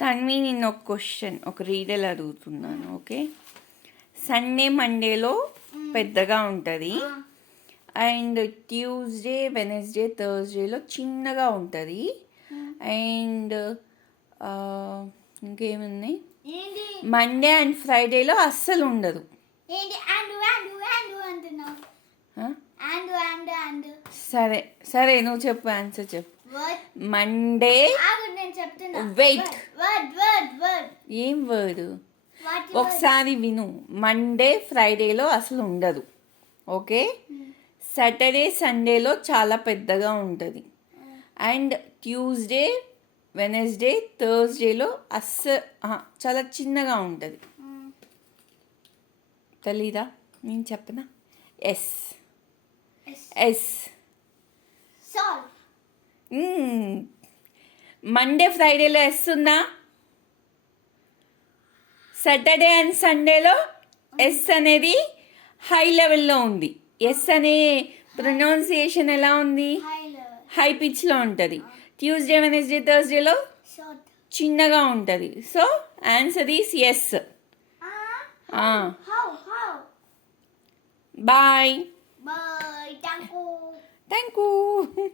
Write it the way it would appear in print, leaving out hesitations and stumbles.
తన్వి నిన్న ఒక క్వశ్చన్ ఒక రీడర్ అడుగుతున్నాను. ఓకే, సండే మండేలో పెద్దగా ఉంటుంది, అండ్ ట్యూస్డే వెనస్డే థర్స్డేలో చిన్నగా ఉంటుంది, అండ్ ఇంకేమున్నాయి, మండే అండ్ ఫ్రైడేలో అస్సలు ఉండదు. సరే సరే, నువ్వు చెప్పు, ఆన్సర్ చెప్పు. మండే. వెయిట్, ఏం వర్డ్? ఒకసారి విను. మండే ఫ్రైడేలో అసలు ఉండదు. ఓకే, సాటర్డే సండేలో చాలా పెద్దగా ఉంటుంది, అండ్ ట్యూస్డే వెనస్డే థర్స్డేలో చాలా చిన్నగా ఉంటుంది. తెలీదా? నేను చెప్పనా? S S. మండే ఫ్రైడేలో ఎస్ ఉందా? సాటర్డే అండ్ సండేలో ఎస్ అనేది హై లెవెల్లో ఉంది. ఎస్ అనే ప్రొనౌన్సియేషన్ ఎలా ఉంది? హై పిచ్లో ఉంటుంది. ట్యూస్డే వెనస్డే థర్స్డేలో చిన్నగా ఉంటుంది. So answer is S. Bye. Bye. Thank you. Thank you.